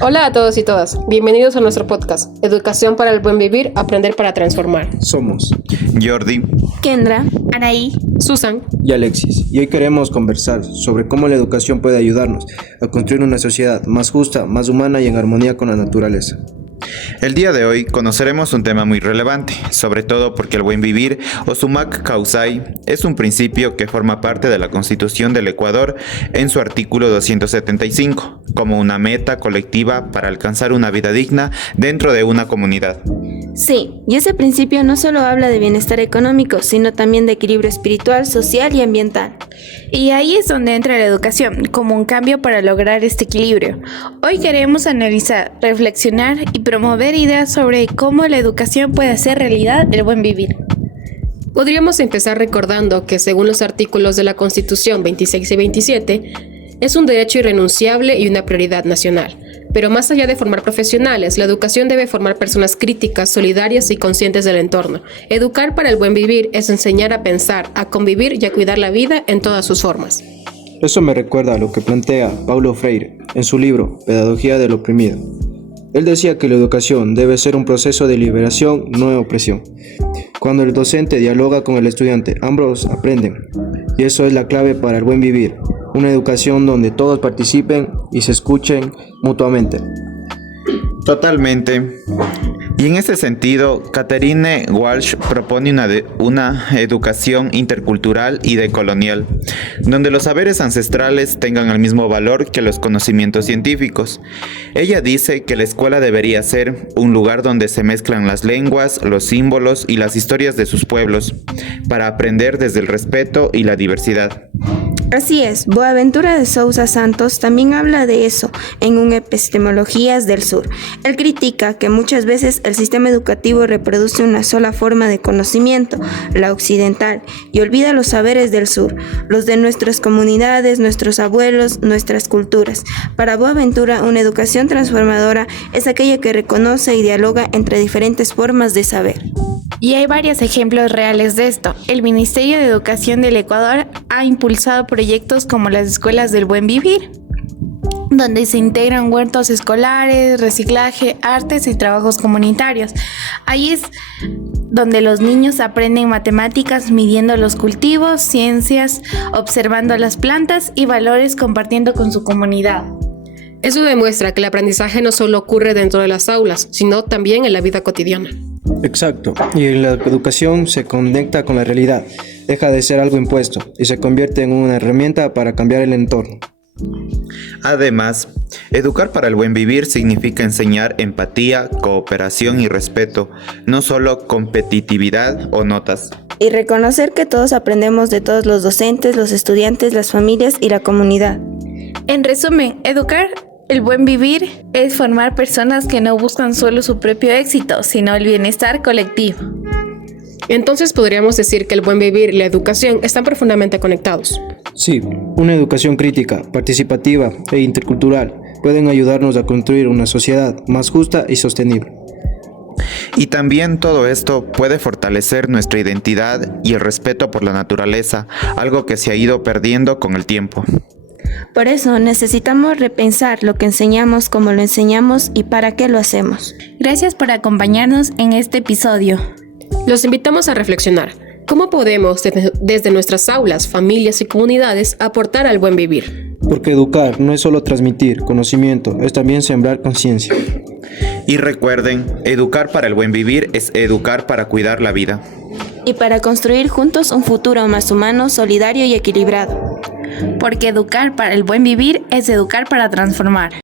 Hola a todos y todas, bienvenidos a nuestro podcast, Educación para el Buen Vivir, Aprender para Transformar. Somos Jordi, Kendra, Anaí, Susan y Alexis, y hoy queremos conversar sobre cómo la educación puede ayudarnos a construir una sociedad más justa, más humana y en armonía con la naturaleza. el día de hoy conoceremos un tema muy relevante, sobre todo porque el buen vivir o sumac causai es un principio que forma parte de la Constitución del Ecuador en su artículo 275, como una meta colectiva para alcanzar una vida digna dentro de una comunidad. Sí, y ese principio no solo habla de bienestar económico, sino también de equilibrio espiritual, social y ambiental. Y ahí es donde entra la educación, como un cambio para lograr este equilibrio. Hoy queremos analizar, reflexionar y promover ideas sobre cómo la educación puede hacer realidad el buen vivir. Podríamos empezar recordando que según los artículos de la Constitución 26 y 27, es un derecho irrenunciable y una prioridad nacional. Pero más allá de formar profesionales, la educación debe formar personas críticas, solidarias y conscientes del entorno. Educar para el buen vivir es enseñar a pensar, a convivir y a cuidar la vida en todas sus formas. Eso me recuerda a lo que plantea Paulo Freire en su libro Pedagogía del Oprimido. Él decía que la educación debe ser un proceso de liberación, no de opresión. Cuando el docente dialoga con el estudiante, ambos aprenden, y eso es la clave para el buen vivir. Una educación donde todos participen y se escuchen mutuamente. Totalmente. Y en ese sentido, Catherine Walsh propone una educación intercultural y decolonial, donde los saberes ancestrales tengan el mismo valor que los conocimientos científicos. Ella dice que la escuela debería ser un lugar donde se mezclan las lenguas, los símbolos y las historias de sus pueblos, para aprender desde el respeto y la diversidad. Así es, Boaventura de Sousa Santos también habla de eso en un Epistemologías del Sur. Él critica que muchas veces el sistema educativo reproduce una sola forma de conocimiento, la occidental, y olvida los saberes del sur, los de nuestras comunidades, nuestros abuelos, nuestras culturas. Para Boaventura, una educación transformadora es aquella que reconoce y dialoga entre diferentes formas de saber. Y hay varios ejemplos reales de esto. El Ministerio de Educación del Ecuador ha impulsado proyectos como las escuelas del buen vivir, donde se integran huertos escolares, reciclaje, artes y trabajos comunitarios. Ahí es donde los niños aprenden matemáticas midiendo los cultivos, ciencias, observando las plantas y valores compartiendo con su comunidad. Eso demuestra que el aprendizaje no solo ocurre dentro de las aulas, sino también en la vida cotidiana. Exacto, y la educación se conecta con la realidad, deja de ser algo impuesto y se convierte en una herramienta para cambiar el entorno. Además, educar para el buen vivir significa enseñar empatía, cooperación y respeto, no solo competitividad o notas. Y reconocer que todos aprendemos de todos los docentes, los estudiantes, las familias y la comunidad. En resumen, educar el buen vivir es formar personas que no buscan solo su propio éxito, sino el bienestar colectivo. Entonces podríamos decir que el buen vivir y la educación están profundamente conectados. Sí, una educación crítica, participativa e intercultural pueden ayudarnos a construir una sociedad más justa y sostenible. Y también todo esto puede fortalecer nuestra identidad y el respeto por la naturaleza, algo que se ha ido perdiendo con el tiempo. Por eso necesitamos repensar lo que enseñamos, cómo lo enseñamos y para qué lo hacemos. Gracias por acompañarnos en este episodio. Los invitamos a reflexionar. ¿Cómo podemos, desde nuestras aulas, familias y comunidades, aportar al buen vivir? Porque educar no es solo transmitir conocimiento, es también sembrar conciencia. Y recuerden, educar para el buen vivir es educar para cuidar la vida. Y para construir juntos un futuro más humano, solidario y equilibrado. Porque educar para el buen vivir es educar para transformar.